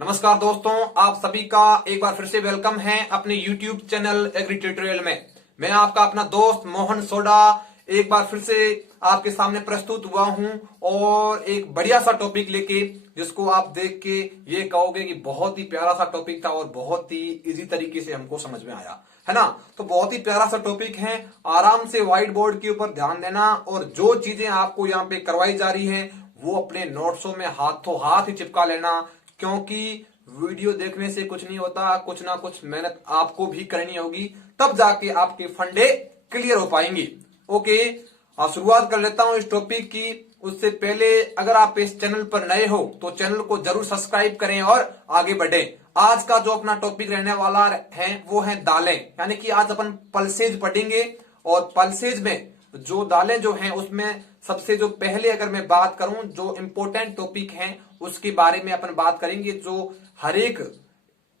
नमस्कार दोस्तों, आप सभी का एक बार फिर से वेलकम है अपने YouTube चैनल एग्री ट्यूटोरियल में। मैं आपका अपना दोस्त मोहन सोडा एक बार फिर से आपके सामने प्रस्तुत हुआ हूं और एक बढ़िया सा टॉपिक लेके, जिसको आप देख के ये कहोगे कि बहुत ही प्यारा सा टॉपिक था और बहुत ही इजी तरीके से हमको समझ में आया, है ना। तो बहुत ही प्यारा सा टॉपिक है। आराम से व्हाइट बोर्ड के ऊपर ध्यान देना और जो चीजें आपको यहाँ पे करवाई जा रही है वो अपने नोट्सों में हाथों हाथ ही चिपका लेना, क्योंकि वीडियो देखने से कुछ नहीं होता, कुछ ना कुछ मेहनत आपको भी करनी होगी, तब जाके आपके फंडे क्लियर हो पाएंगे। ओके, शुरुआत कर लेता हूं इस टॉपिक की। उससे पहले अगर आप इस चैनल पर नए हो तो चैनल को जरूर सब्सक्राइब करें और आगे बढ़ें। आज का जो अपना टॉपिक रहने वाला है वो है दालें, यानी कि आज अपन पल्सेज पढ़ेंगे। और पल्सेज में जो दालें जो हैं उसमें सबसे जो पहले अगर मैं बात करूं, जो इंपॉर्टेंट टॉपिक है उसके बारे में अपन बात करेंगे, जो हर एक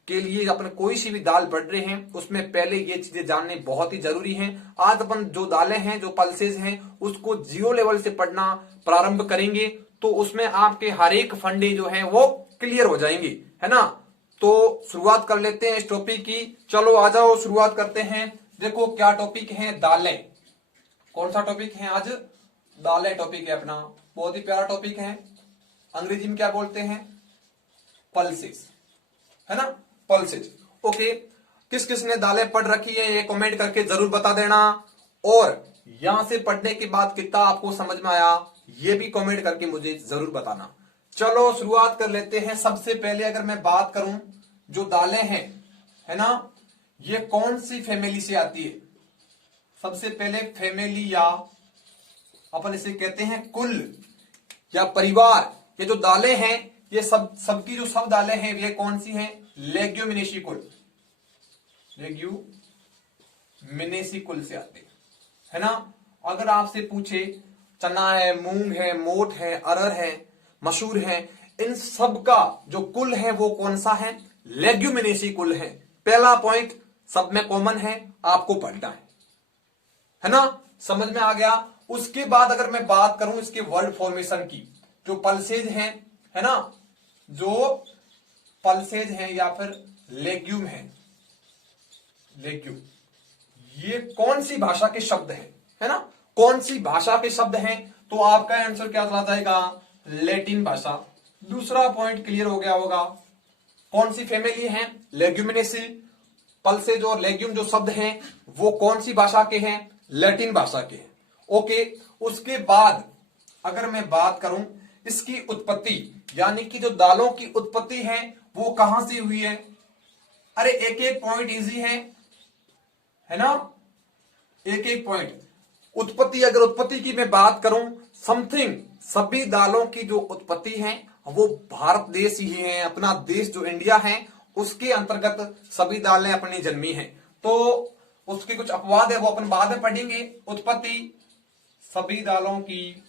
के लिए अपन कोई सी भी दाल पढ़ रहे हैं उसमें पहले ये चीजें जाननी बहुत ही जरूरी हैं। आज अपन जो दालें हैं, जो पल्सेज हैं, उसको 0 लेवल से पढ़ना प्रारंभ करेंगे, तो उसमें आपके हर एक फंडे जो हैं वो क्लियर हो जाएंगे, है ना। तो शुरुआत कर लेते हैं इस टॉपिक की। चलो आ जाओ, शुरुआत करते हैं। देखो क्या टॉपिक है, दालें। कौन सा टॉपिक है आज? दालें टॉपिक है अपना। बहुत ही प्यारा टॉपिक है। अंग्रेजी में क्या बोलते हैं? पल्सेस, है ना, पल्सेस। ओके, किस किस ने दालें पढ़ रखी है ये कमेंट करके जरूर बता देना। और यहां से पढ़ने के बाद कितना आपको समझ में आया ये भी कमेंट करके मुझे जरूर बताना। चलो शुरुआत कर लेते हैं। सबसे पहले अगर मैं बात करूं, जो दालें हैं, है ना, ये कौन सी फैमिली से आती है? सबसे पहले फैमिली, या अपन इसे कहते हैं कुल या परिवार। ये जो दालें हैं ये सबकी जो सब दालें हैं ये कौन सी हैं? लेग्यूमिनेसी कुल, लेग्यूमिनेसी कुल से आते है ना। अगर आपसे पूछे चना है, मूंग है, मोठ है, अरहर है, मसूर है, इन सब का जो कुल है वो कौन सा है? लेग्यूमिनेसी कुल है। पहला पॉइंट सब में कॉमन है, आपको पढ़ना है ना। समझ में आ गया। उसके बाद अगर मैं बात करूं इसके वर्ड फॉर्मेशन की, जो पल्सेज हैं, है ना, जो पल्सेज हैं या फिर लेग्यूम लेग्यूम, ये कौन सी भाषा के शब्द हैं, है ना, कौन सी भाषा के शब्द हैं? तो आपका आंसर क्या चला जाएगा? लैटिन भाषा। दूसरा पॉइंट क्लियर हो गया होगा। कौन सी फैमिली है? लेग्यूमिनेसी। पल्सेज और लेग्यूम जो शब्द हैं वो कौन सी भाषा के हैं? लैटिन भाषा के हैं। ओके, उसके बाद अगर मैं बात करूं इसकी उत्पत्ति, यानी कि जो दालों की उत्पत्ति है वो कहां से हुई है? अरे एक एक पॉइंट इजी है ना, एक एक पॉइंट। उत्पत्ति, अगर उत्पत्ति की मैं बात करूं, समथिंग सभी दालों की जो उत्पत्ति है वो भारत देश ही है। अपना देश जो इंडिया है उसके अंतर्गत सभी दालें अपनी जन्मी हैं। तो उसके कुछ अपवाद है वो अपन बाद में पढ़ेंगे। उत्पत्ति सभी दालों की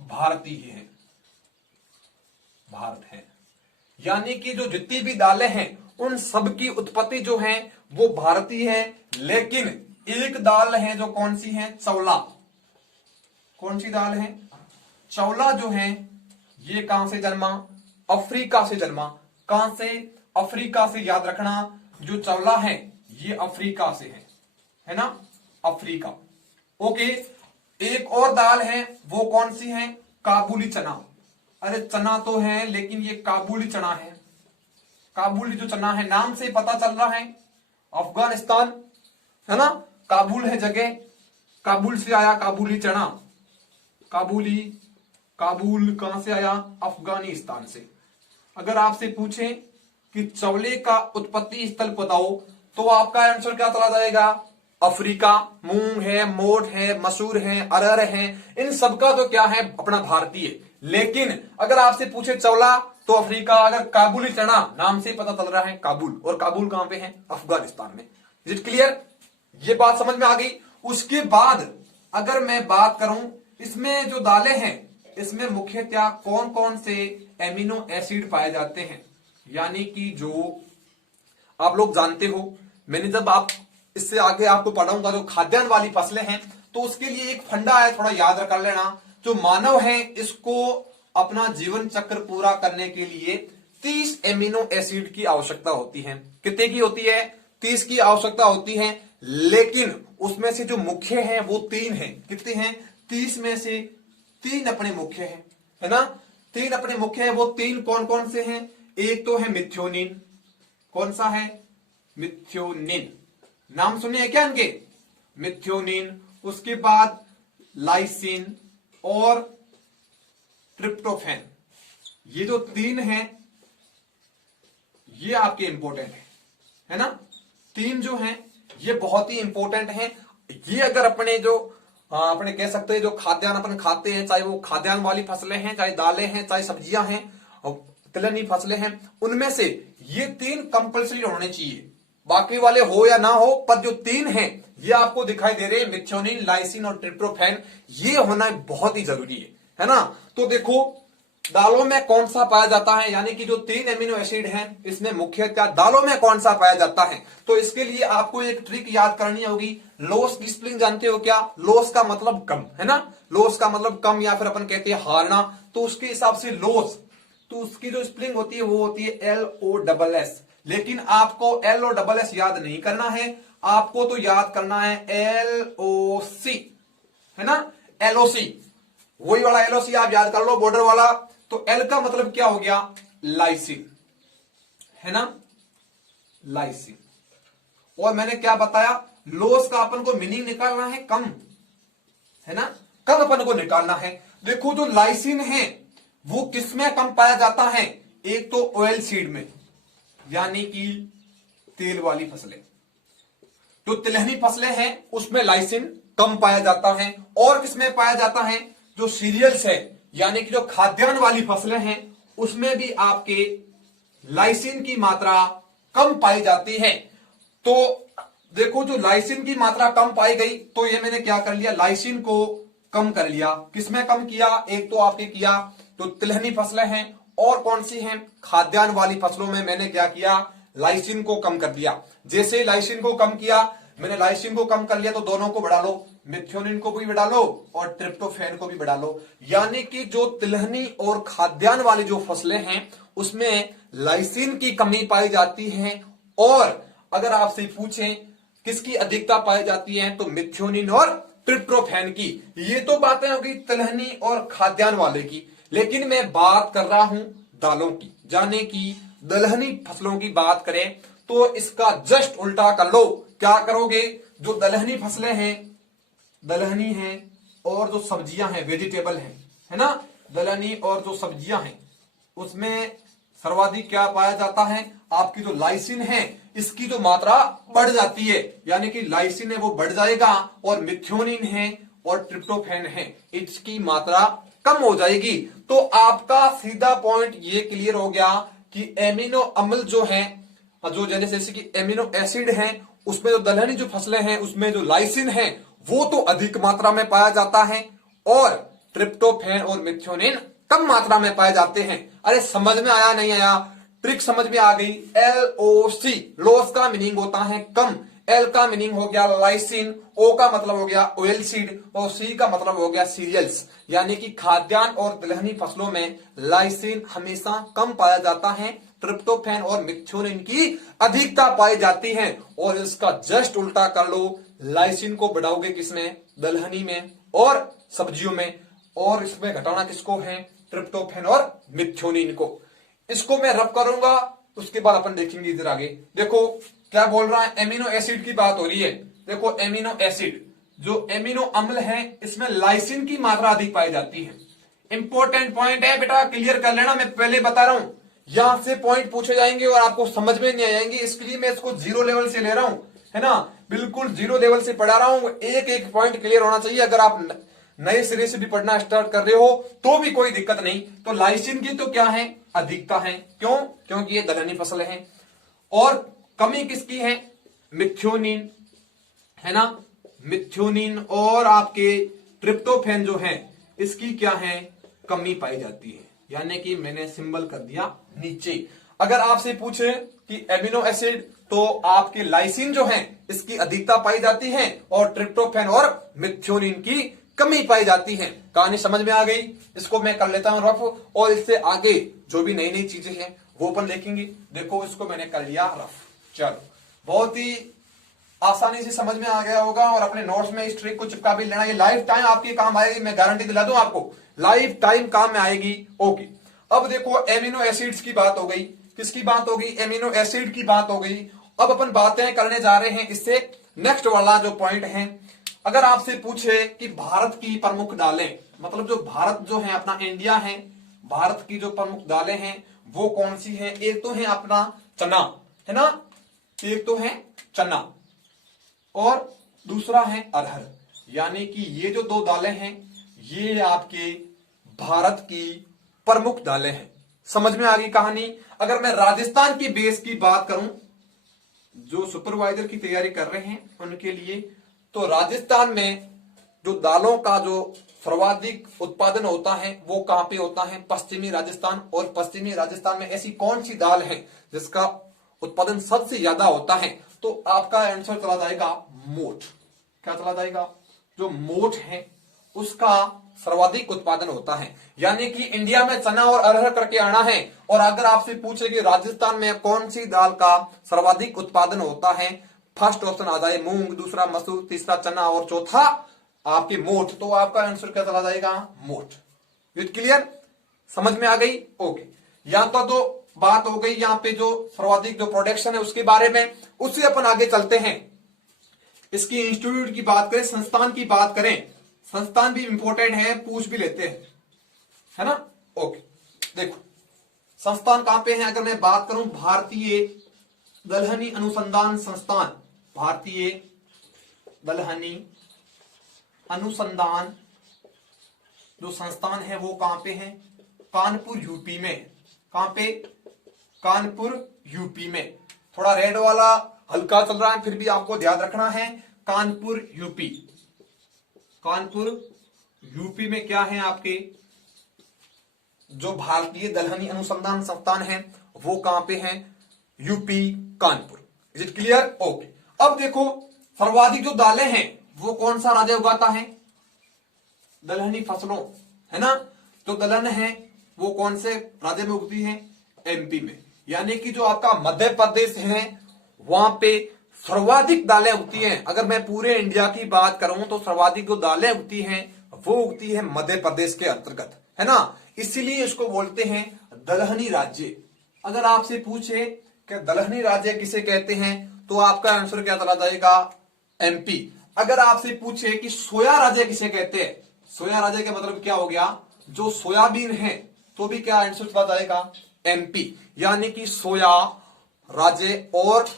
भारतीय है, भारत है। यानी कि जो जितनी भी दालें हैं उन सब की उत्पत्ति जो है वो भारतीय है। लेकिन एक दाल है जो कौन सी है? चौला। कौन सी दाल है? चौला जो है ये कहां से जन्मा? अफ्रीका से जन्मा। कहां से? अफ्रीका से। याद रखना, जो चौला है ये अफ्रीका से है ना, अफ्रीका। ओके, एक और दाल है वो कौन सी है? काबुली चना। अरे चना तो है लेकिन ये काबुली चना है। काबुली जो चना है, नाम से पता चल रहा है अफगानिस्तान, है ना, काबुल है जगह, काबुल से आया काबुली चना। काबुल कहां से आया? अफगानिस्तान से। अगर आपसे पूछे कि चौले का उत्पत्ति स्थल बताओ तो आपका आंसर क्या चला जाएगा? अफ्रीका। मूंग है, मोठ है, मसूर है, अरहर है, इन सबका तो क्या है? अपना भारतीय। लेकिन अगर आपसे पूछे चौला तो अफ्रीका। अगर काबुली चना, नाम से पता चल रहा है काबुल, और काबुल कहां पे है? अफगानिस्तान में। Is it clear? ये बात समझ में आ गई। उसके बाद अगर मैं बात करूं इसमें जो दालें हैं इसमें मुख्यतः कौन कौन से एमिनो एसिड पाए जाते हैं, यानी कि जो आप लोग जानते हो, मैंने जब आप इससे आगे आपको पढ़ाऊंगा जो खाद्यान्न वाली फसलें हैं, तो उसके लिए एक फंडा है, थोड़ा याद कर लेना। जो मानव है इसको अपना जीवन चक्र पूरा करने के लिए 30 एमिनो एसिड की आवश्यकता होती है। कितने की होती है? 30 की आवश्यकता होती है, लेकिन उसमें से जो मुख्य है वो 3 है। कितने हैं? 30 में से 3 अपने मुख्य है ना? 3 अपने मुख्य है। वो 3 कौन कौन से हैं? एक तो है मिथ्योनिन। कौन सा है? मिथ्योनिन। नाम सुने हैं क्या इनके? मिथ्योनिन, उसके बाद लाइसिन और ट्रिप्टोफैन। ये जो 3 हैं ये आपके इंपॉर्टेंट है ना? 3 जो हैं ये बहुत ही इंपॉर्टेंट हैं। ये अगर अपने जो अपने कह सकते हैं जो खाद्यान्न अपन खाते हैं, चाहे वो खाद्यान्न वाली फसलें हैं, चाहे दालें हैं, चाहे सब्जियां हैं और तिलहनी फसलें हैं, उनमें से ये 3 कंपल्सरी होने चाहिए। बाकी वाले हो या ना हो, पर जो 3 हैं ये आपको दिखाई दे रहे हैं, मिथ्योनिन, लाइसिन और ट्रिप्टोफैन, ये होना बहुत ही जरूरी है ना? तो देखो दालों में कौन सा पाया जाता है, यानी कि जो 3 एमिनो एसिड हैं इसमें मुख्यतः दालों में कौन सा पाया जाता है? तो इसके लिए आपको एक ट्रिक याद करनी होगी। लॉस की स्पेलिंग जानते हो क्या? लॉस का मतलब कम, है ना? लॉस का मतलब कम, या फिर अपन कहते हैं हारना, तो उसके हिसाब से लॉस, तो उसकी जो स्पेलिंग होती है वो होती है LOSS। लेकिन आपको LOSS याद नहीं करना है, आपको तो याद करना है LOC, है ना? LOC, वही वाला LOC आप याद कर लो, बॉर्डर वाला। तो L का मतलब क्या हो गया? लाइसिन, है ना? लाइसिन। और मैंने क्या बताया? लॉस का अपन को मीनिंग निकालना है कम, है ना? कम अपन को निकालना है। देखो जो लाइसिन है वो किसमें कम पाया जाता है? एक तो ऑयल सीड में, यानी कि तेल वाली फसलें, जो तिलहनी फसलें हैं उसमें लाइसिन कम पाया जाता है। और किसमें पाया जाता है? जो सीरियल्स है, यानी कि जो खाद्यान्न वाली फसलें हैं, उसमें भी आपके लाइसिन की मात्रा कम पाई जाती है। तो देखो जो लाइसिन की मात्रा कम पाई गई, तो ये मैंने क्या कर लिया? लाइसिन को कम कर लिया। किसमें कम किया? एक तो आपके किया जो तिलहनी फसलें हैं, और कौन सी हैं? खाद्यान्न वाली फसलों में मैंने क्या किया? लाइसिन को कम कर दिया। जैसे लाइसिन को कम किया, मैंने लाइसिन को कम कर लिया, तो दोनों को बढ़ा लो, मिथ्योनिन को भी बढ़ा लो और ट्रिप्टोफैन को भी बढ़ा लो। यानी कि जो तिलहनी और खाद्यान्न वाली जो फसलें हैं उसमें लाइसिन की कमी पाई जाती है। और अगर आपसे पूछें किसकी अधिकता पाई जाती है, तो मिथ्योनिन और ट्रिप्टोफैन की। ये तो बातें होगी तिलहनी और खाद्यान्न वाले की, लेकिन मैं बात कर रहा हूं दालों की। जाने की दलहनी फसलों की बात करें तो इसका जस्ट उल्टा कर लो। क्या करोगे? जो दलहनी फसलें हैं, दलहनी है और जो सब्जियां हैं, वेजिटेबल है ना? दलहनी और जो सब्जियां हैं उसमें सर्वाधिक क्या पाया जाता है? आपकी जो लाइसिन है इसकी जो मात्रा बढ़ जाती है, यानी कि लाइसिन है वो बढ़ जाएगा, और मिथ्योनिन है और ट्रिप्टोफैन है इसकी मात्रा कम हो जाएगी। तो आपका सीधा पॉइंट ये क्लियर हो गया कि एमिनो अम्ल जो है, जो जैसे कि एमिनो एसिड है, उसमें जो दलहनी जो फसलें हैं उसमें जो लाइसिन है वो तो अधिक मात्रा में पाया जाता है, और ट्रिप्टोफैन और मिथ्योनिन कम मात्रा में पाए जाते हैं। अरे समझ में आया नहीं आया? ट्रिक समझ में आ गई? LOC, लॉस का मीनिंग होता है कम, L का मीनिंग हो गया लाइसिन, O का मतलब हो गया ऑयल सीड, और C का मतलब हो गया सीरियल्स। यानी कि खाद्यान्न और तिलहनी फसलों में लाइसिन हमेशा कम पाया जाता है, ट्रिप्टोफैन और मिथ्योनिन की अधिकता पाई जाती है। और इसका जस्ट उल्टा कर लो, लाइसिन को बढ़ाओगे किसमें? दलहनी में और सब्जियों में, और इसमें घटाना किसको है? ट्रिप्टोफैन और मिथ्योनिन को। इसको मैं रब करूंगा, उसके बाद अपन देखेंगे इधर आगे। देखो क्या बोल रहा है? एमिनो एसिड की बात हो रही है। देखो एमिनो एसिड, जो एमिनो अम्ल है इसमें लाइसिन की मात्रा अधिक पाई जाती है। इंपॉर्टेंट पॉइंट है बेटा, क्लियर कर लेना। मैं पहले बता रहा हूं, यहां से पॉइंट पूछे जाएंगे और आपको समझ में नहीं आएंगे, इसके लिए मैं इसको 0 लेवल से ले रहा हूं, है ना? बिल्कुल 0 लेवल से पढ़ा रहा हूं। एक एक पॉइंट क्लियर होना चाहिए। अगर आप नए सिरे से भी पढ़ना स्टार्ट कर रहे हो तो भी कोई दिक्कत नहीं। तो लाइसिन की तो क्या है? अधिकता है। क्यों? क्योंकि ये दलहनी फसल है। और कमी किसकी है? मिथ्योनिन, है ना? मिथ्योनिन और आपके ट्रिप्टोफैन जो है इसकी क्या है? कमी पाई जाती है। यानी कि मैंने सिंबल कर दिया नीचे। अगर आपसे पूछे कि एमिनो एसिड, तो आपके लाइसिन जो है इसकी अधिकता पाई जाती है और ट्रिप्टोफैन और मिथ्योनिन की कमी पाई जाती है। कहानी समझ में आ गई? इसको मैं कर लेता हूं रफ, और इससे आगे जो भी नई नई चीजें हैं वो अपन देखेंगे। देखो इसको मैंने कर लिया रफ। चलो, बहुत ही आसानी से समझ में आ गया होगा, और अपने नोट्स में इस ट्रिक को चिपका भी लेना। ये लाइफ टाइम आपके काम आएगी, मैं गारंटी दिला दूं आपको, लाइफ टाइम काम में आएगी। ओके, अब देखो एमिनो एसिड्स की बात हो गई। किसकी बात हो गई? एमिनो एसिड की बात हो गई। अब अपन बातें करने जा रहे हैं इससे नेक्स्ट वाला जो पॉइंट है। अगर आपसे पूछे कि भारत की प्रमुख दालें, मतलब जो भारत जो है अपना इंडिया है, भारत की जो प्रमुख दालें हैं वो कौन सी हैं? एक तो है अपना चना, है ना, एक तो है चना और दूसरा है अरहर। यानी कि ये जो दो दालें हैं ये आपके भारत की प्रमुख दालें हैं। समझ में आ गई कहानी? अगर मैं राजस्थान की बेस की बात करूं, जो सुपरवाइजर की तैयारी कर रहे हैं उनके लिए, तो राजस्थान में जो दालों का जो सर्वाधिक उत्पादन होता है वो कहां पे होता है? पश्चिमी राजस्थान। और पश्चिमी राजस्थान में ऐसी कौन सी दाल है जिसका उत्पादन सबसे ज्यादा होता है? तो आपका आंसर चला जाएगा मोठ। क्या चला जाएगा? जो मोठ है उसका सर्वाधिक उत्पादन होता है। यानी कि इंडिया में चना और अरहर करके आना है, और अगर आपसे पूछे कि राजस्थान में कौन सी दाल का सर्वाधिक उत्पादन होता है, फर्स्ट ऑप्शन आ जाए मूंग, दूसरा मसूर, तीसरा चना और चौथा आपकी मोठ, तो आपका आंसर क्या चला जाएगा? मोठ। With clear? समझ में आ गई? ओके, या तो बात हो गई यहाँ पे जो सर्वाधिक जो प्रोडक्शन है उसके बारे में। उससे अपन आगे चलते हैं, इसकी इंस्टीट्यूट की बात करें, संस्थान की बात करें। संस्थान भी इंपॉर्टेंट है, पूछ भी लेते हैं, है ना। ओके, देखो संस्थान कहां पे है? अगर मैं बात करूं भारतीय दलहनी अनुसंधान संस्थान, भारतीय दलहनी अनुसंधान जो संस्थान है वो कहां पे है? कानपुर यूपी में। कहां पे? कानपुर यूपी में। थोड़ा रेड वाला हल्का चल रहा है, फिर भी आपको ध्यान रखना है, कानपुर यूपी। कानपुर यूपी में क्या है आपके जो भारतीय दलहनी अनुसंधान संस्थान है वो कहां पे है? UP, Kanpur. Is it clear? Okay, अब देखो सर्वाधिक जो दालें हैं वो कौन सा राज्य उगाता है? दलहनी फसलों, है ना। जो दलहन है वो कौन से राज्य में उगती है? एमपी में। यानी कि जो आपका मध्य प्रदेश है वहां पे सर्वाधिक दालें उगती हैं। अगर मैं पूरे इंडिया की बात करूं तो सर्वाधिक जो दालें उगती हैं वो उगती है मध्य प्रदेश के अंतर्गत, है ना। इसीलिए इसको बोलते हैं दलहनी राज्य। अगर आपसे पूछे कि दलहनी राज्य किसे कहते हैं तो आपका आंसर क्या चला जाएगा? एमपी। अगर आपसे पूछे कि सोया राज्य किसे कहते हैं, सोया राज्य का मतलब क्या हो गया? जो सोयाबीन है, तो भी क्या आंसर चला जाएगा? एमपी। यानी कि सोया राज्य और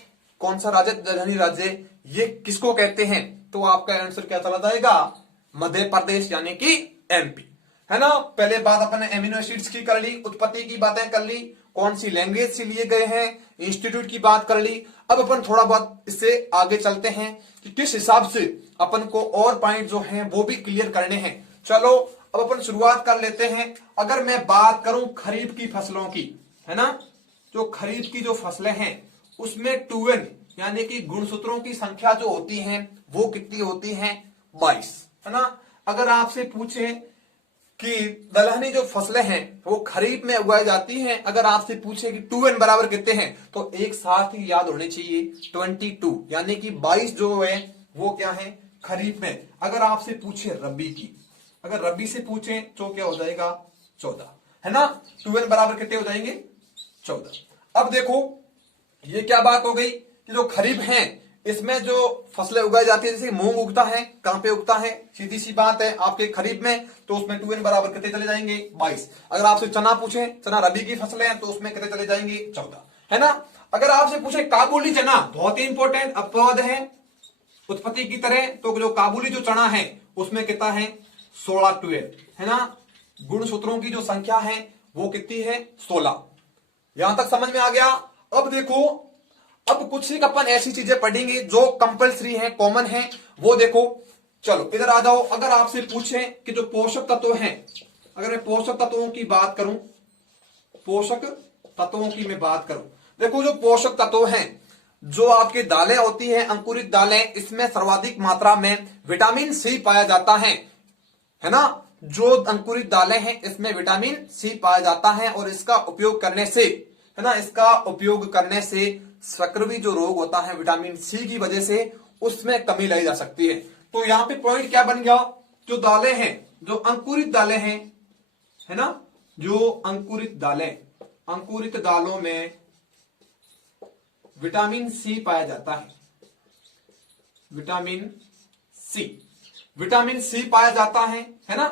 कौन सा राज्य? दलहनी राज्य। ये किसको कहते हैं? तो आपका आंसर क्या चला जाएगा? मध्य प्रदेश, यानी कि एमपी, है ना। पहले बात अपन एमिनो एसिड्स की कर ली, उत्पत्ति की बातें कर ली, कौन सी लैंग्वेज से लिए गए हैं, इंस्टीट्यूट की बात कर ली। अब अपन थोड़ा बहुत इससे आगे चलते हैं कि किस हिसाब से अपन को और पॉइंट जो हैं वो भी क्लियर करने हैं। चलो अब अपन शुरुआत कर लेते हैं। अगर मैं बात करूं खरीफ की फसलों की, है ना, जो खरीफ की जो फसलें हैं उसमें 2n यानी कि गुणसूत्रों की संख्या जो होती है वो कितनी होती है? 22, है ना। अगर आपसे पूछे कि दलहनी जो फसलें हैं वो खरीफ में उगाई जाती हैं, अगर आपसे पूछे कि 2n बराबर कितने हैं तो एक साथ ही याद होने चाहिए 22, यानी कि 22 जो है वो क्या है? खरीफ में। अगर आपसे पूछे रबी की, अगर रबी से पूछे तो क्या हो जाएगा? 14, है ना। 2n बराबर कितने हो जाएंगे? 14। अब देखो ये क्या बात हो गई कि जो खरीफ है इसमें जो फसलें उगाई जाती है, जैसे मूंग उगता है, कहां पे उगता है? सीधी सी बात है आपके खरीफ में, तो उसमें 2n बराबर कितने चले जाएंगे? 22। अगर आपसे चना पूछे, चना रबी की फसलें हैं, तो उसमें कितने चले जाएंगे? 14, है ना। अगर आपसे पूछे काबुली चना, बहुत ही इंपॉर्टेंट अपवाद है उत्पत्ति की तरह, तो जो काबुली जो चना है उसमें कितना है? 16, 12, है ना। गुणसूत्रों की जो संख्या है वो कितनी है? 16। यहां तक समझ में आ गया। अब देखो, अब कुछ ही अपन ऐसी चीजें पढ़ेंगे जो कंपलसरी है, कॉमन है, वो देखो। चलो इधर आ जाओ। अगर आपसे पूछे कि जो पोषक तत्व हैं, अगर मैं पोषक तत्वों की बात करूं, पोषक तत्वों की मैं बात करूं, देखो जो पोषक तत्व हैं, जो आपकी दालें होती हैं, अंकुरित दालें, इसमें सर्वाधिक मात्रा में विटामिन सी पाया जाता है ना। जो अंकुरित दालें हैं इसमें विटामिन सी पाया जाता है और इसका उपयोग करने से, है ना, इसका उपयोग करने से संक्रमित जो रोग होता है विटामिन सी की वजह से उसमें कमी लाई जा सकती है। तो यहां पे पॉइंट क्या बन गया, जो दालें हैं, जो अंकुरित दालें हैं, है ना, जो अंकुरित दालें, अंकुरित दालों में विटामिन सी पाया जाता है, विटामिन सी, विटामिन सी पाया जाता है ना,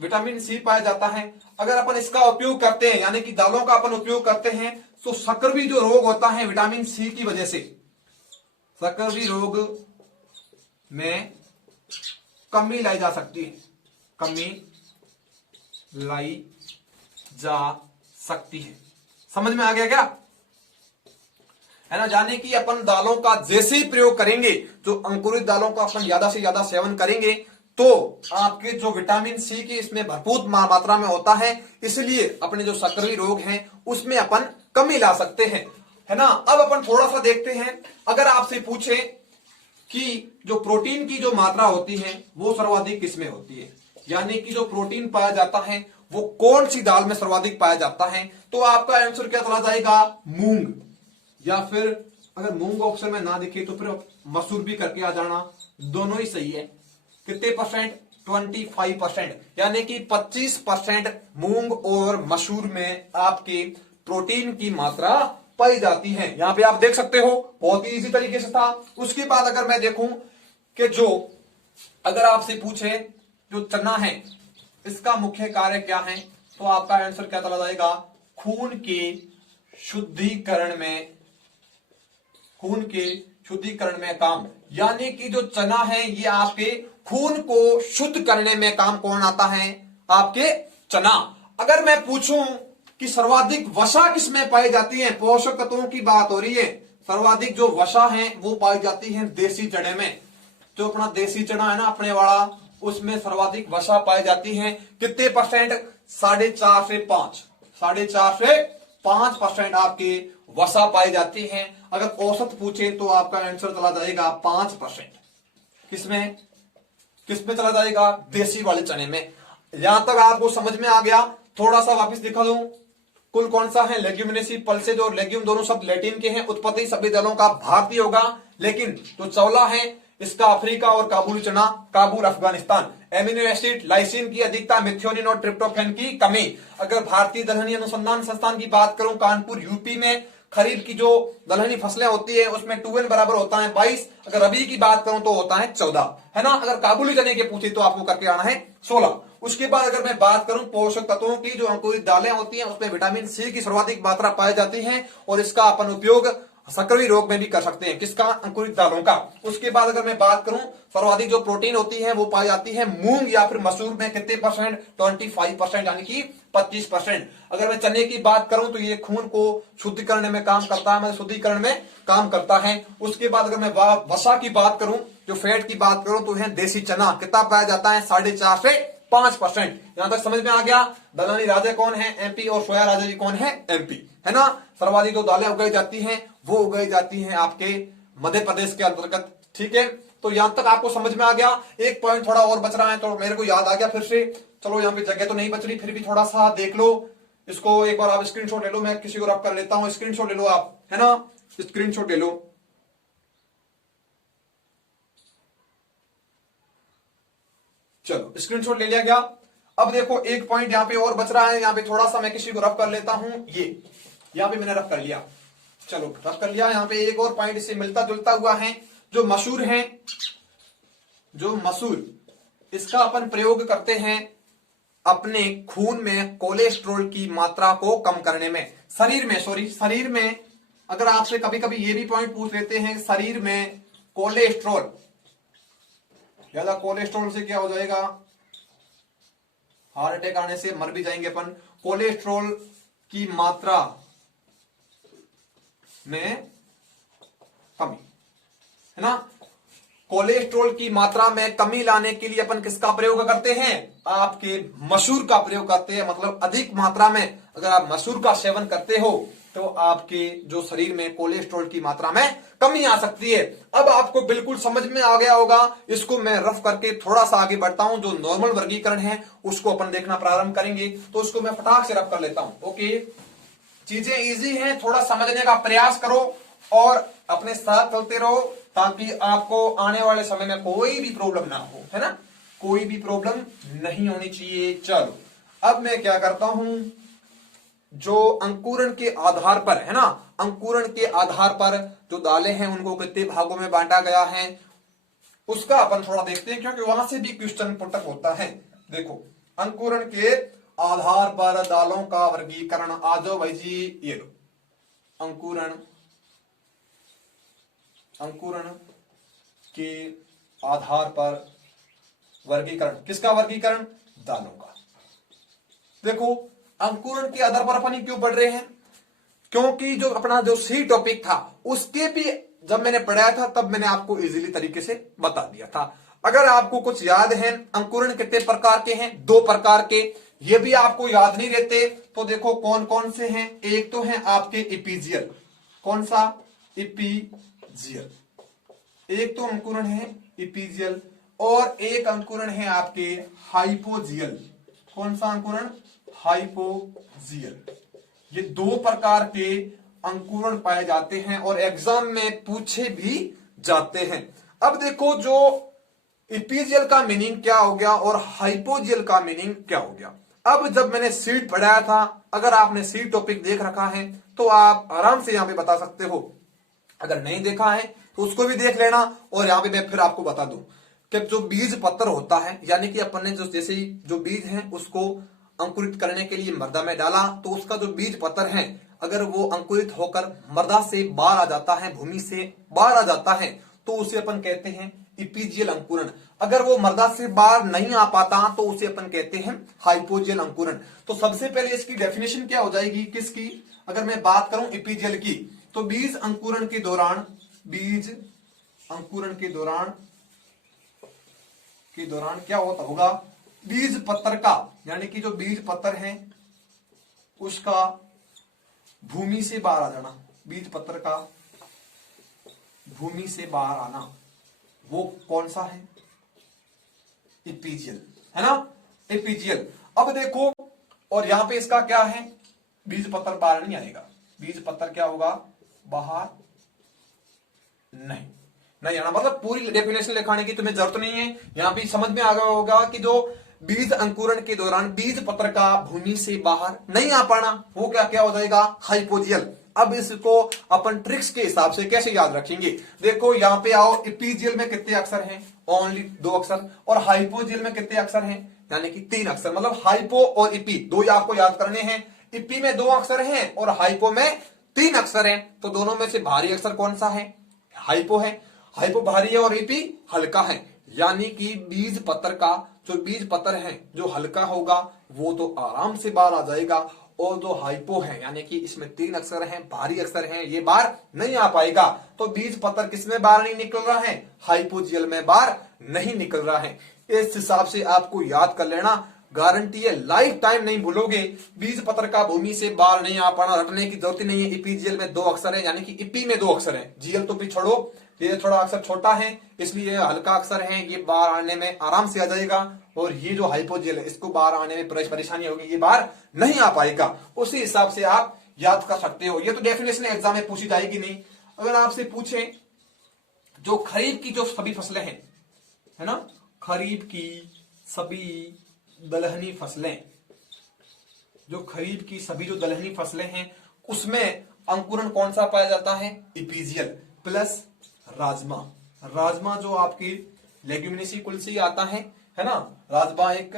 विटामिन सी पाया जाता है। अगर अपन इसका उपयोग करते हैं, यानी कि दालों का अपन उपयोग करते हैं, तो संक्रमित जो रोग होता है विटामिन सी की वजह से, संक्रमित रोग में कमी लाई जा सकती है, कमी लाई जा सकती है। समझ में आ गया क्या, है ना। जाने कि अपन दालों का जैसे ही प्रयोग करेंगे, जो अंकुरित दालों का अपन ज्यादा से ज्यादा सेवन करेंगे, तो आपके जो विटामिन सी की इसमें भरपूर मात्रा में होता है, इसलिए अपने जो संक्रमित रोग हैं उसमें अपन कमी ला सकते हैं, है ना। अब अपन थोड़ा सा देखते हैं, अगर आपसे पूछे कि जो प्रोटीन की जो मात्रा होती है वो सर्वाधिक किसमें होती है, यानी कि जो प्रोटीन पाया जाता है वो कौन सी दाल में सर्वाधिक पाया जाता है, तो आपका आंसर क्या चला जाएगा, मूंग, या फिर अगर मूंग ऑप्शन में ना दिखे तो फिर मसूर भी करके आ जाना, दोनों ही सही है। कितने परसेंट, 25%, यानी कि 25% मूंग और मसूर में आपके प्रोटीन की मात्रा पाई जाती है। यहां पे आप देख सकते हो, बहुत ही इजी तरीके से था। उसके बाद अगर मैं देखूं कि जो, अगर आपसे पूछे जो चना है इसका मुख्य कार्य क्या है, तो आपका आंसर क्या चला जाएगा, खून के शुद्धिकरण में, खून के शुद्धिकरण में काम, यानी कि जो चना है ये आपके खून को शुद्ध करने में काम कौन आता है, आपके चना। अगर मैं पूछूं कि सर्वाधिक वसा किसमें पाई जाती है, पोषक तत्वों की बात हो रही है, सर्वाधिक जो वसा है वो पाई जाती है देसी चने में। जो अपना देसी चना है ना अपने वाला, उसमें सर्वाधिक वसा पाई जाती है। कितने परसेंट, 4.5 से 5, 4.5 से 5% आपके वसा पाई जाती है। अगर औसत पूछे तो आपका आंसर चला जाएगा 5%। किसमें, किसमें चला जाएगा, देसी वाले चने में। यहां तक आपको समझ में आ गया। थोड़ा सा वापस दिखा दूं, कुल कौन सा है, लेग्यूमिनेसी, पल्सेज और लेग्यूम दोनों शब्द लैटिन के हैं। उत्पत्ति सभी दलों का भारतीय होगा, लेकिन जो चौला है इसका अफ्रीका और काबुली चना, Kabul Afghanistan. Amino acid, lysine की अधिकता, मिथ्योनिन और ट्रिप्टोफैन की कमी। अगर भारतीय दलहनी अनुसंधान संस्थान की बात करूं, कानपुर यूपी में खरीफ की जो दलहनी फसलें होती है उसमें 2n बराबर होता है 22। अगर रबी की बात करूं तो होता है 14, है ना। अगर काबुली चने के पूछे तो आपको करके आना है 16। उसके बाद अगर मैं बात करूं पोषक तत्वों की, जो अंकुरित दालें होती हैं उसमें विटामिन सी की सर्वाधिक मात्रा पाई जाती है और इसका अपन उपयोग संक्रमित रोग में भी कर सकते हैं, किसका, अंकुरित दालों का। उसके बाद अगर मैं बात करूं सर्वाधिक जो प्रोटीन होती है वो पाई जाती है मूंग या फिर मसूर में। कितने परसेंट, 25%, यानी कि 25%। अगर मैं चने की बात करूं तो ये खून को शुद्ध करने में काम करता है, मतलब शुद्धिकरण में काम करता है। उसके बाद अगर मैं वसा की बात करूं, जो फैट की बात करूं, तो है देसी चना। कितना पाया जाता है, 4.5 से 5%। यहां तक समझ में आ गया। दलहनी राजा कौन है, एमपी, और सोया राजा जी कौन है, एमपी, है ना। सर्वाधिक जो दालें उगाई जाती हैं वो उगाई जाती हैं आपके मध्य प्रदेश के अंतर्गत, ठीक है। तो यहां तक आपको समझ में आ गया। एक पॉइंट थोड़ा और बच रहा है तो मेरे को याद आ गया फिर से, चलो यहां पे जगह तो नहीं बच रही, फिर भी थोड़ा सा देख लो इसको। एक बार आप स्क्रीनशॉट ले लो, मैं किसी को रब कर लेता हूं, स्क्रीनशॉट ले लो आप, है ना, स्क्रीनशॉट ले लो। चलो स्क्रीनशॉट ले लिया गया। अब देखो एक पॉइंट यहां पे और बच रहा है, यहां पे थोड़ा सा मैं किसी को रब कर लेता हूं। ये यहां पे मैंने रब कर लिया, चलो रब कर लिया। यहां पे एक और पॉइंट इससे मिलता जुलता हुआ है, जो मसूर है, जो मसूर, इसका अपन प्रयोग करते हैं अपने खून में कोलेस्ट्रॉल की मात्रा को कम करने में, शरीर में, सॉरी शरीर में। अगर आपसे कभी कभी ये भी पॉइंट पूछ लेते हैं, शरीर में कोलेस्ट्रॉल, ज्यादा कोलेस्ट्रॉल से क्या हो जाएगा, हार्ट अटैक आने से मर भी जाएंगे अपन। कोलेस्ट्रॉल की मात्रा में कमी, है ना। कोलेस्ट्रॉल की मात्रा में कमी लाने के लिए अपन किसका प्रयोग करते हैं? आपके मसूर का प्रयोग करते हैं। मतलब अधिक मात्रा में अगर आप मसूर का सेवन करते हो तो आपके जो शरीर में कोलेस्ट्रॉल की मात्रा में कमी आ सकती है। अब आपको बिल्कुल समझ में आ गया होगा। इसको मैं रफ करके थोड़ा सा आगे बढ़ता हूं। जो नॉर्मल वर्गीकरण है उसको अपन देखना प्रारंभ करेंगे, तो उसको मैं फटाक से रफ कर लेता हूं। ओके, चीजें इजी हैं, थोड़ा समझने का प्रयास करो और अपने साथ चलते रहो ताकि आपको आने वाले समय में कोई भी प्रॉब्लम ना हो, है ना? कोई भी प्रॉब्लम नहीं होनी चाहिए। चलो, अब मैं क्या करता हूं, जो अंकुरण के आधार पर, है ना, अंकुरण के आधार पर जो दालें हैं उनको कितने भागों में बांटा गया है उसका अपन थोड़ा देखते हैं, क्योंकि वहां से भी क्वेश्चन पुटअप होता है। देखो, अंकुरण के आधार पर दालों का वर्गीकरण। आ जाओ भाई जी, ये लो अंकुरण, अंकुरण के आधार पर वर्गीकरण। किसका वर्गीकरण? दालों का। देखो, अंकुरण के आधार पर अपन क्यों पढ़ रहे हैं? क्योंकि जो अपना जो सी टॉपिक था उसके भी जब मैंने पढ़ाया था तब मैंने आपको इजीली तरीके से बता दिया था। अगर आपको कुछ याद है, अंकुरण कितने प्रकार के हैं? 2 प्रकार के। ये भी आपको याद नहीं रहते तो देखो कौन कौन से हैं। एक तो है आपके इपीजियल। कौन सा? इपीजियल। एक तो अंकुरण है इपीजियल और एक अंकुरण है आपके हाइपोजियल। कौन सा अंकुरण? हाइपोजियल। ये 2 प्रकार के अंकुरण पाए जाते हैं और एग्जाम में पूछे भी जाते हैं। अब देखो, जो इपीजियल का मीनिंग क्या हो गया और हाइपोजियल का मीनिंग क्या हो गया। अब जब मैंने सीट पढ़ाया था, अगर आपने सीट टॉपिक देख रखा है तो आप आराम से यहां पे बता सकते हो। अगर नहीं देखा है तो उसको भी देख लेना और यहां पे मैं फिर आपको बता दूं कि जो बीज पत्र होता है, यानी कि अपन ने जो जैसे ही जो बीज है उसको अंकुरित करने के लिए मृदा में डाला तो उसका जो बीज पत्र है अगर वो अंकुरित होकर मृदा से बाहर आ जाता है, भूमि से बाहर आ जाता है, तो उसे अपन कहते हैं इपीजियल अंकुरण। अगर वो मृदा से बाहर नहीं आ पाता तो उसे अपन कहते हैं हाइपोजियल अंकुरण। तो सबसे पहले इसकी डेफिनेशन क्या हो जाएगी? किसकी? अगर मैं बात करूं इपीजियल की, तो बीज अंकुरण के दौरान, बीज अंकुरण के दौरान क्या होता होगा? बीज पत्र का, यानी कि जो बीज पत्र है उसका भूमि से बाहर आ जाना। बीज पत्र का भूमि से बाहर आना, वो कौन सा है? इपीजियल, है ना? इपीजियल। अब देखो, और यहां पे इसका क्या है? बीज पत्र बाहर नहीं आएगा। बीज पत्र क्या होगा? बाहर नहीं नहीं आना। मतलब पूरी डेफिनेशन लिखाने की तुम्हें जरूरत नहीं है, यहां भी समझ में आ गया होगा कि जो बीज अंकुरण के दौरान बीज पत्र का भूमि से बाहर नहीं आ पाना, वो क्या क्या हो जाएगा? हाइपोजियल। अब इसको अपन ट्रिक्स के हिसाब से कैसे याद रखेंगे? देखो, यहां पे आओ, इपीजियल में कितने अक्षर हैं? ओनली 2 अक्षर। और हाइपोजियल में कितने अक्षर हैं? यानी कि 3 अक्षर। मतलब हाइपो और इपी 2 ही आपको याद करने हैं। इपी में 2 अक्षर हैं और हाइपो में 3 अक्षर हैं। तो दोनों में से भारी अक्षर कौन सा है? हाइपो है। हाइपो भारी है और इपी हल्का है। यानी कि बीज पत्र का जो बीज पत्र है जो हल्का होगा वो तो आराम से बाहर आ जाएगा, और जो हाइपो है यानी कि इसमें 3 अक्षर हैं, भारी अक्षर हैं, ये बाहर नहीं आ पाएगा। तो बीज पत्र किसमें बाहर नहीं निकल रहा है? हाइपोजियल में बाहर नहीं निकल रहा है। इस हिसाब से आपको याद कर लेना, गारंटी है लाइफ टाइम नहीं भूलोगे। बीज पत्र का भूमि से बाहर नहीं आ पाना, रटने की जरूरत नहीं है। इपीजियल में 2 अक्षर है, यानी कि इपी में 2 अक्षर है। जीएल तो भी छोड़ो, ये थोड़ा अक्षर छोटा है इसलिए हल्का अक्षर है, ये बाहर आने में आराम से आ जाएगा। और ये जो हाइपोजियल है इसको बाहर आने में परेशानी होगी, ये बाहर नहीं आ पाएगा। उसी हिसाब से आप याद कर सकते हो। ये तो डेफिनेशन एग्जाम में पूछी जाएगी नहीं। अगर आपसे पूछे जो खरीफ की जो सभी फसलें हैं, है ना, खरीफ की सभी दलहनी फसलें, जो खरीफ की सभी जो दलहनी फसलें हैं उसमें अंकुरण कौन सा पाया जाता है? Epigeal plus rajma. राजमा जो आपकी लेग्यूमिनेसी कुल से आता है ना। राजमा एक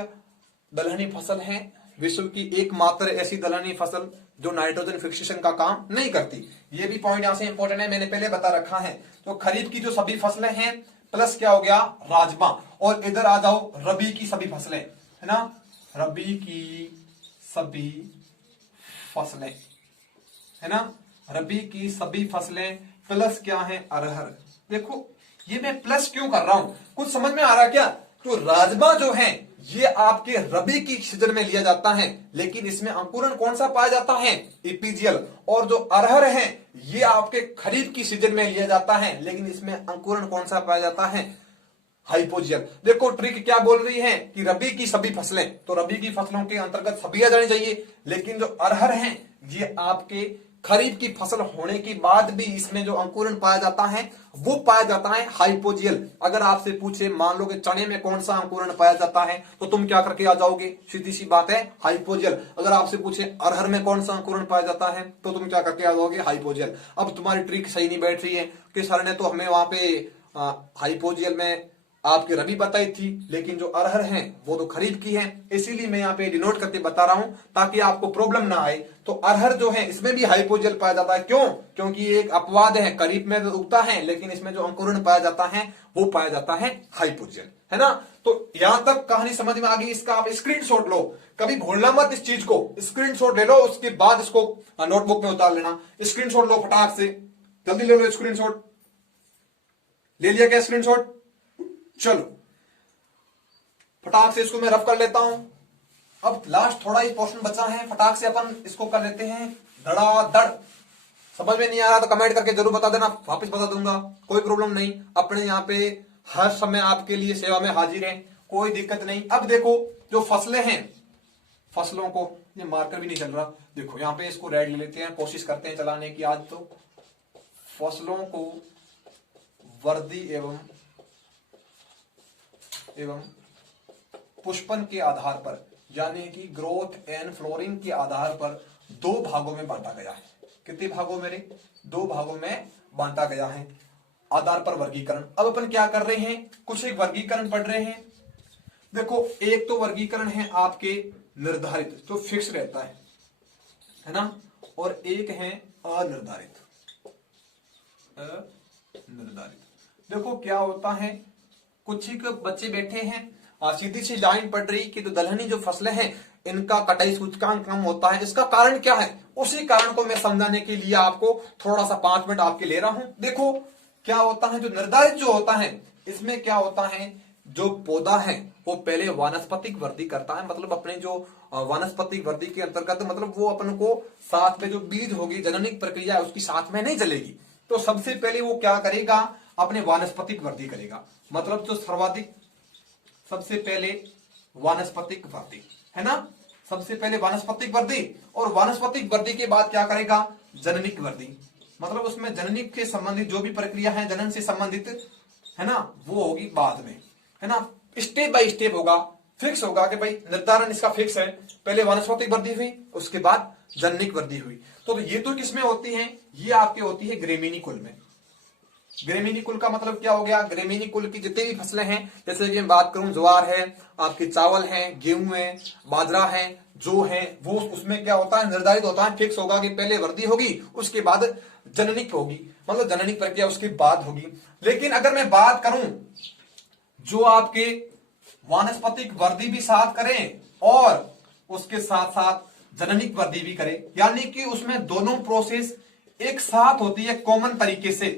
दलहनी फसल है, विश्व की एकमात्र ऐसी दलहनी फसल जो नाइट्रोजन फिक्सेशन का काम नहीं करती। ये भी पॉइंट यहां से इंपॉर्टेंट है, मैंने पहले बता रखा है। तो खरीफ की जो सभी फसलें हैं प्लस क्या हो गया? राजमा। और इधर आ जाओ, रबी की सभी फसलें, है ना, रबी की सभी फसलें, है ना, रबी की सभी फसलें प्लस क्या है? अरहर। देखो, ये मैं प्लस क्यों कर रहा हूं, कुछ समझ में आ रहा क्या? तो राजमा जो है ये आपके रबी की सीजन में लिया जाता है, लेकिन इसमें अंकुरण कौन सा पाया जाता है? इपीजियल। और जो अरहर है ये आपके खरीफ की सीजन में लिया जाता है, लेकिन इसमें अंकुरण कौन सा पाया जाता है? हाइपोजियल। देखो ट्रिक क्या बोल रही है कि रबी की सभी फसलें, तो रबी की फसलों के अंतर्गत सभी आ जानी चाहिए, लेकिन जो अरहर है ये आपके खरीफ की फसल होने के बाद भी इसमें जो अंकुरण पाया जाता है वो पाया जाता है हाइपोजियल। अगर आपसे पूछे मान लो कि चने में कौन सा अंकुरण पाया जाता है तो तुम क्या करके आ जाओगे? सीधी सी बात है हाइपोजियल। अगर आपसे पूछे अरहर में कौन सा अंकुरण पाया जाता है तो तुम क्या करके आ जाओगे? हाइपोजियल। अब तुम्हारी ट्रिक सही नहीं बैठ रही है कि सर ने तो हमें वहां पे हाइपोजियल में आपके रबी बताई थी, लेकिन जो अरहर हैं वो तो खरीफ की हैं, इसीलिए मैं यहाँ पे डिनोट करके बता रहा हूं ताकि आपको प्रॉब्लम ना आए। तो अरहर जो है इसमें भी हाइपोजेल पाया जाता है, क्यों? क्योंकि ये एक अपवाद है, खरीफ में तो उगता है लेकिन इसमें जो अंकुरण पाया जाता है वो पाया जाता है हाइपोजेल, है ना? तो यहां तक कहानी समझ में आ गई। इसका आप स्क्रीनशॉट लो, कभी भूलना मत इस चीज को, स्क्रीनशॉट ले लो, उसके बाद इसको नोटबुक में उतार लेना। स्क्रीनशॉट लो फटाक से, जल्दी ले लो स्क्रीनशॉट। ले लिया क्या स्क्रीनशॉट? चलो फटाक से इसको मैं रफ कर लेता हूं। अब लास्ट थोड़ा ही पोर्शन बचा है, फटाक से अपन इसको कर लेते हैं धड़ाधड़। समझ में नहीं आ रहा तो कमेंट करके जरूर बता देना, वापस बता दूंगा, कोई प्रॉब्लम नहीं। अपने यहाँ पे हर समय आपके लिए सेवा में हाजिर है, कोई दिक्कत नहीं। अब देखो जो फसलें हैं, फसलों को, ये मार्कर भी नहीं चल रहा, देखो यहाँ पे इसको रेड ले लेते हैं, कोशिश करते हैं चलाने की। आज तो फसलों को वर्दी एवं पुष्पन के आधार पर, यानी कि ग्रोथ एंड फ्लोरिंग के आधार पर दो भागों में बांटा गया है। कितने भागों मेरे? दो भागों में बांटा गया है आधार पर वर्गीकरण। अब अपन क्या कर रहे हैं, कुछ एक वर्गीकरण पढ़ रहे हैं। देखो एक तो वर्गीकरण है आपके निर्धारित जो फिक्स रहता है ना, और एक है अनिर्धारित। देखो क्या होता है, कुछ ही बच्चे बैठे हैं, सीधी सी लाइन पड़ रही कि तो दलहनी जो फसलें हैं इनका कटाई सूचकांक कम होता है, इसका कारण क्या है? उसी कारण को मैं समझाने के लिए आपको थोड़ा सा 5 मिनट आपके ले रहा हूं। देखो क्या होता है, जो निर्धारित जो होता है इसमें क्या होता है, जो पौधा है वो पहले वानस्पतिक वृद्धि करता है, मतलब अपने जो वानस्पतिक वृद्धि के अंतर्गत, मतलब वो अपन को साथ में जो बीज होगी, जननिक प्रक्रिया उसकी साथ में नहीं चलेगी। तो सबसे पहले वो क्या करेगा, अपने वानस्पतिक वृद्धि करेगा, मतलब जो सर्वाधिक, सबसे पहले वानस्पतिक वृद्धि, है ना, सबसे पहले वानस्पतिक वृद्धि, और वानस्पतिक वृद्धि के बाद क्या करेगा, जननिक वृद्धि, मतलब उसमें जननिक के संबंधित जो भी प्रक्रिया है जनन से संबंधित, है ना, वो होगी बाद में, है ना। स्टेप बाय स्टेप होगा, फिक्स होगा कि भाई निर्धारण इसका फिक्स है, पहले वानस्पतिक वृद्धि हुई उसके बाद जननिक वृद्धि हुई। तो ये तो किसमें होती है, ये आपके होती है ग्रेमीनी कुल में। ग्रेमीनी कुल का मतलब क्या हो गया, ग्रेमीनी कुल की जितनी भी फसलें हैं, जैसे कि मैं बात करूं ज्वार है, आपके चावल है, गेहूं है, बाजरा है, जो है वो उसमें क्या होता है, निर्धारित होता है, फिक्स होगा कि पहले वृद्धि होगी उसके बाद जननिक होगी, मतलब जननिक प्रक्रिया उसके बाद होगी। लेकिन अगर मैं बात करूं जो आपके वानस्पतिक वृद्धि भी साथ करें और उसके साथ साथ जननिक वृद्धि भी करें, यानी कि उसमें दोनों प्रोसेस एक साथ होती है कॉमन तरीके से,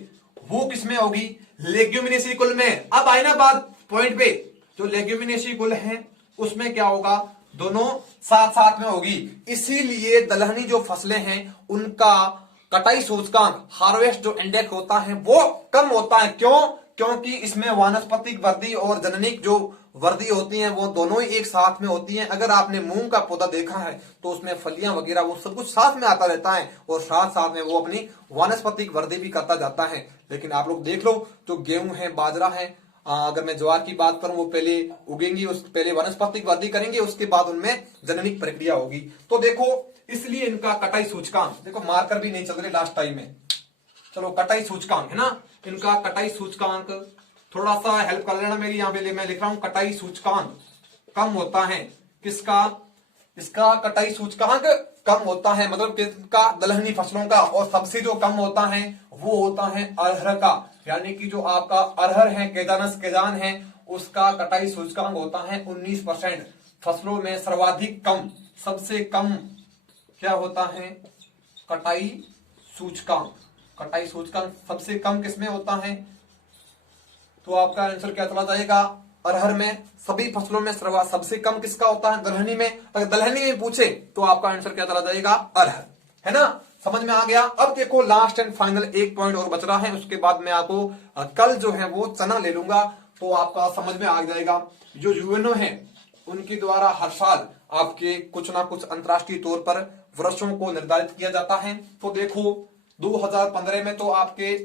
वो किसमें होगी, लेग्यूमिनेसी कुल में। अब आई ना बात पॉइंट पे, जो लेग्यूमिनेसी कुल है उसमें क्या होगा, दोनों साथ साथ में होगी। इसीलिए दलहनी जो फसलें हैं उनका कटाई सूचकांक, हार्वेस्ट जो इंडेक्स होता है वो कम होता है। क्यों? क्योंकि इसमें वानस्पतिक वृद्धि और जननिक जो वृद्धि होती है वो दोनों ही एक साथ में होती हैं। अगर आपने मूंग का पौधा देखा है तो उसमें फलियां वगैरह वो सब कुछ साथ में आता रहता है और साथ साथ में वो अपनी वानस्पतिक वृद्धि भी करता जाता है। लेकिन आप लोग देख लो जो गेहूं है, बाजरा है, अगर मैं ज्वार की बात करूं वो पहले उगेंगी, उस पहले वनस्पतिक वृद्धि करेंगे, उसके बाद उनमें जननिक प्रक्रिया होगी। तो देखो इसलिए इनका कटाई सूचकांक, देखो मार्कर भी नहीं चल रहे लास्ट टाइम में, चलो कटाई सूचकांक है ना, इनका कटाई सूचकांक थोड़ा सा हेल्प कर लेना मेरी, यहां पे मैं लिख रहा हूं कटाई सूचकांक कम होता है। किसका? इसका कटाई सूचकांक कम होता है, मतलब किसका, दलहनी फसलों का। और सबसे जो कम होता है वो होता है अरहर का, यानी कि जो आपका अरहर है, केदानस केजान है, उसका कटाई सूचकांक होता है 19%। फसलों में सर्वाधिक कम, सबसे कम क्या होता है, कटाई सूचकांक। कटाई सूचकांक सबसे कम किसमें होता है, तो आपका आंसर क्या चला जाएगा? अरहर में सभी फसलों में सबसे कम किसका होता है? दलहनी में। अगर दलहनी में पूछे तो आपका आंसर क्या चला जाएगा? अरहर, है ना? समझ में आ गया। अब देखो लास्ट एंड फाइनल एक पॉइंट और बच रहा है, उसके बाद मैं आपको कल जो है वो चना ले लूंगा, तो आपका समझ में आ जाएगा। जो यूएनओ है उनके द्वारा हर साल आपके कुछ ना कुछ अंतर्राष्ट्रीय तौर पर वर्षों को निर्धारित किया जाता है। तो देखो 2015 में तो आपके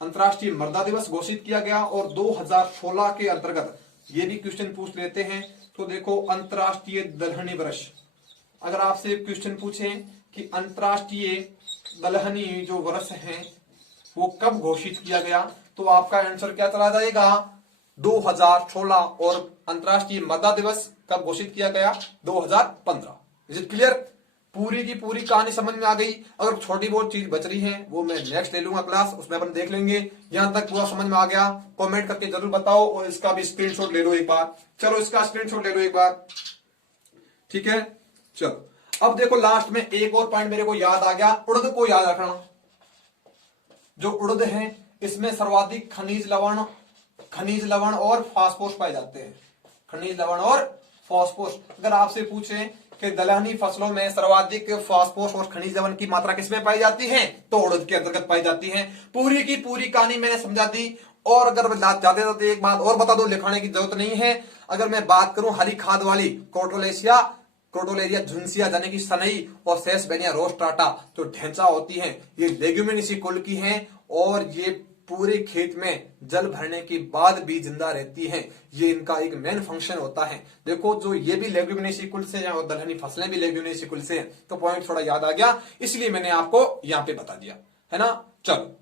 अंतर्राष्ट्रीय मृदा दिवस घोषित किया गया, और 2016 के अंतर्गत ये भी क्वेश्चन पूछ लेते हैं। तो देखो अंतर्राष्ट्रीय दलहनी वर्ष, अगर आपसे क्वेश्चन पूछे कि अंतर्राष्ट्रीय दलहनी जो वर्ष है वो कब घोषित किया गया, तो आपका आंसर क्या चला जाएगा? 2016। और अंतर्राष्ट्रीय मृदा दिवस कब घोषित किया गया? 2015। Is it clear? पूरी की पूरी कहानी समझ में आ गई। अगर छोटी बहुत चीज बच रही है वो मैं नेक्स्ट ले लूंगा क्लास, उसमें अपन देख लेंगे। यहां तक पूरा समझ में आ गया? कमेंट करके जरूर बताओ, और इसका भी स्क्रीनशॉट ले लो एक बार। चलो इसका स्क्रीनशॉट ले लो एक बार, ठीक है? चलो अब देखो लास्ट में एक और पॉइंट मेरे को याद आ गया, उड़द को याद रखना। जो उड़द है इसमें सर्वाधिक खनिज लवण और फास्फोरस पाए जाते हैं। खनिज लवण और फास्फोरस। अगर आपसे पूछे कि दलहनी फसलों में सर्वाधिक फास्फोरस और खनिज लवण की मात्रा किसमें पाई जाती है, तो उड़द के अंतर्गत पाई जाती है। पूरी की पूरी कहानी मैंने समझा दी। और अगर जाते जाते एक बात और बता दो, लिखाने की जरूरत नहीं है। अगर मैं बात करूं हरी खाद वाली क्रोटोलेरिया झुनसिया यानी कि सनई और सेसबेनिया रोस्ट्राटा जो ढेंचा होती है, ये लेग्यूमिनेसी कुल की हैं, और ये पूरे खेत में जल भरने के बाद भी जिंदा रहती हैं। ये इनका एक मेन फंक्शन होता है। देखो जो ये भी लेग्यूमिनेसी कुल से हैं और दलहनी फसलें भी लेग्यूमिनेसी कुल से हैं, तो पॉइंट थोड़ा याद आ गया, इसलिए मैंने आपको यहाँ पे बता दिया, है ना? चलो